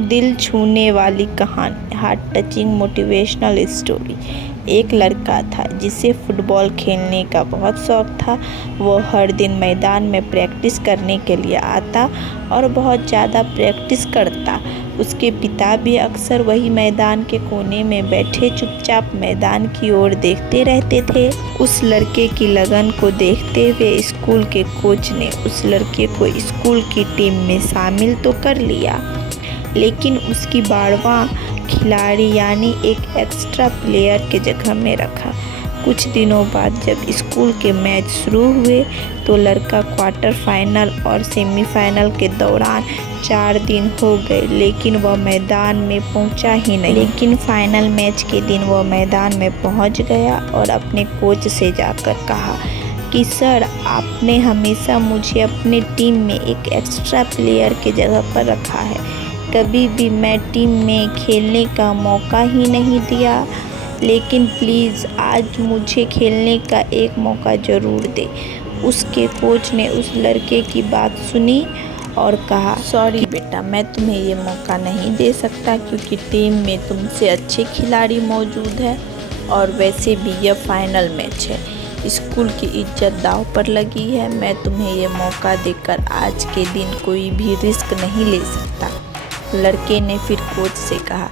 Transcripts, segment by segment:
दिल छूने वाली कहानी, हार्ट टचिंग मोटिवेशनल स्टोरी। एक लड़का था जिसे फुटबॉल खेलने का बहुत शौक था। वो हर दिन मैदान में प्रैक्टिस करने के लिए आता और बहुत ज़्यादा प्रैक्टिस करता। उसके पिता भी अक्सर वही मैदान के कोने में बैठे चुपचाप मैदान की ओर देखते रहते थे। उस लड़के की लगन को देखते हुए स्कूल के कोच ने उस लड़के को स्कूल की टीम में शामिल तो कर लिया, लेकिन उसकी 12वां खिलाड़ी यानी एक एक्स्ट्रा प्लेयर के जगह में रखा। कुछ दिनों बाद जब स्कूल के मैच शुरू हुए तो लड़का क्वार्टर फाइनल और सेमीफाइनल के दौरान 4 दिन हो गए, लेकिन वह मैदान में पहुंचा ही नहीं। लेकिन फाइनल मैच के दिन वह मैदान में पहुंच गया और अपने कोच से जाकर कहा कि सर, आपने हमेशा मुझे अपने टीम में एक एक्स्ट्रा प्लेयर के जगह पर रखा है, कभी भी मैं टीम में खेलने का मौका ही नहीं दिया, लेकिन प्लीज़ आज मुझे खेलने का एक मौका ज़रूर दे। उसके कोच ने उस लड़के की बात सुनी और कहा, सॉरी बेटा, मैं तुम्हें ये मौका नहीं दे सकता क्योंकि टीम में तुमसे अच्छे खिलाड़ी मौजूद हैं और वैसे भी यह फाइनल मैच है, स्कूल की इज्जत दांव पर लगी है। मैं तुम्हें ये मौका देकर आज के दिन कोई भी रिस्क नहीं ले सकता। लड़के ने फिर कोच से कहा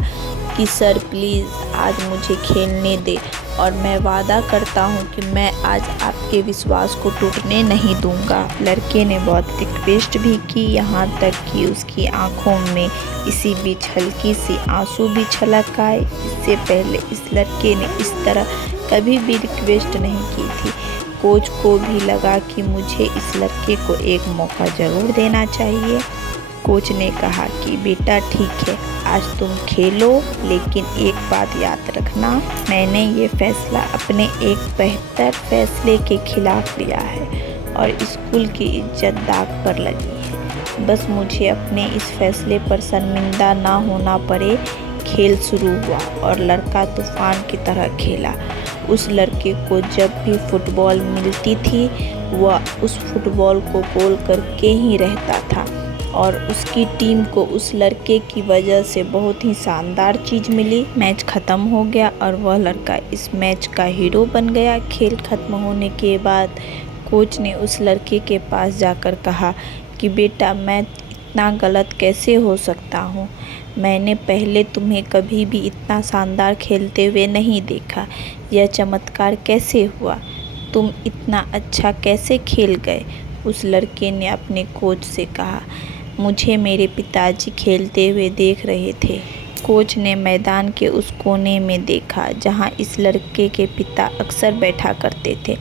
कि सर प्लीज़ आज मुझे खेलने दे और मैं वादा करता हूँ कि मैं आज आपके विश्वास को टूटने नहीं दूंगा। लड़के ने बहुत रिक्वेस्ट भी की, यहाँ तक कि उसकी आंखों में इसी बीच हल्की सी आंसू भी छलक आए। इससे पहले इस लड़के ने इस तरह कभी भी रिक्वेस्ट नहीं की थी। कोच को भी लगा कि मुझे इस लड़के को एक मौका ज़रूर देना चाहिए। कोच ने कहा कि बेटा ठीक है, आज तुम खेलो, लेकिन एक बात याद रखना, मैंने ये फैसला अपने एक बेहतर फैसले के खिलाफ लिया है और स्कूल की इज्जत दाग पर लगी है। बस मुझे अपने इस फैसले पर शर्मिंदा ना होना पड़े। खेल शुरू हुआ और लड़का तूफान की तरह खेला। उस लड़के को जब भी फुटबॉल मिलती थी वह उस फुटबॉल को गोल करके ही रहता था और उसकी टीम को उस लड़के की वजह से बहुत ही शानदार चीज़ मिली। मैच ख़त्म हो गया और वह लड़का इस मैच का हीरो बन गया। खेल ख़त्म होने के बाद कोच ने उस लड़के के पास जाकर कहा कि बेटा, मैं इतना गलत कैसे हो सकता हूँ? मैंने पहले तुम्हें कभी भी इतना शानदार खेलते हुए नहीं देखा। यह चमत्कार कैसे हुआ? तुम इतना अच्छा कैसे खेल गए? उस लड़के ने अपने कोच से कहा, मुझे मेरे पिताजी खेलते हुए देख रहे थे। कोच ने मैदान के उस कोने में देखा जहां इस लड़के के पिता अक्सर बैठा करते थे,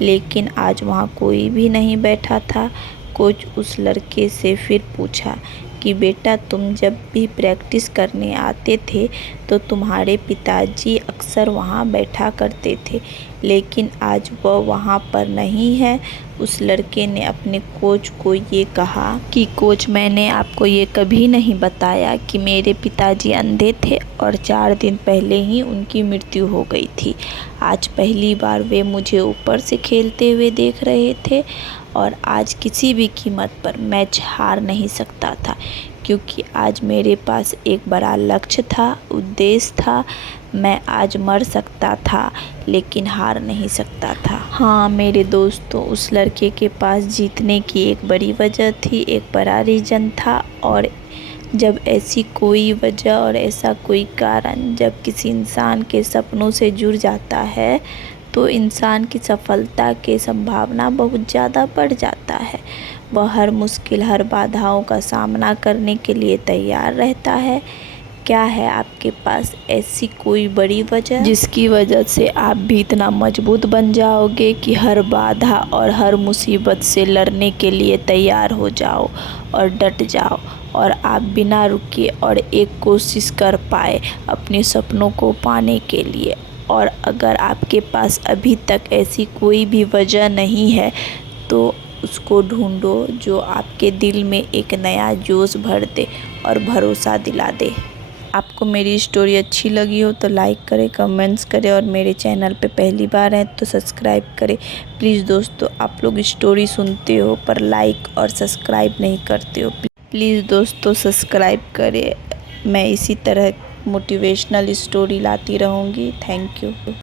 लेकिन आज वहां कोई भी नहीं बैठा था। कोच उस लड़के से फिर पूछा कि बेटा, तुम जब भी प्रैक्टिस करने आते थे तो तुम्हारे पिताजी अक्सर वहाँ बैठा करते थे, लेकिन आज वह वहाँ पर नहीं है। उस लड़के ने अपने कोच को ये कहा कि कोच, मैंने आपको ये कभी नहीं बताया कि मेरे पिताजी अंधे थे और 4 दिन पहले ही उनकी मृत्यु हो गई थी। आज पहली बार वे मुझे ऊपर से खेलते हुए देख रहे थे और आज किसी भी कीमत पर मैच हार नहीं सकता था, क्योंकि आज मेरे पास एक बड़ा लक्ष्य था, उद्देश्य था। मैं आज मर सकता था लेकिन हार नहीं सकता था। हाँ मेरे दोस्तों, उस लड़के के पास जीतने की एक बड़ी वजह थी, एक बड़ा रीज़न था। और जब ऐसी कोई वजह और ऐसा कोई कारण जब किसी इंसान के सपनों से जुड़ जाता है तो इंसान की सफलता की संभावना बहुत ज़्यादा बढ़ जाता है। वह हर मुश्किल, हर बाधाओं का सामना करने के लिए तैयार रहता है। क्या है आपके पास ऐसी कोई बड़ी वजह जिसकी वजह से आप भी इतना मजबूत बन जाओगे कि हर बाधा और हर मुसीबत से लड़ने के लिए तैयार हो जाओ और डट जाओ और आप बिना रुके और एक कोशिश कर पाए अपने सपनों को पाने के लिए? और अगर आपके पास अभी तक ऐसी कोई भी वजह नहीं है तो उसको ढूंढो जो आपके दिल में एक नया जोश भर दे और भरोसा दिला दे। आपको मेरी स्टोरी अच्छी लगी हो तो लाइक करें, कमेंट्स करें और मेरे चैनल पे पहली बार हैं तो सब्सक्राइब करें। प्लीज़ दोस्तों, आप लोग स्टोरी सुनते हो पर लाइक और सब्सक्राइब नहीं करते हो। प्लीज़ दोस्तों सब्सक्राइब करें। मैं इसी तरह मोटिवेशनल स्टोरी लाती रहूँगी। Thank you.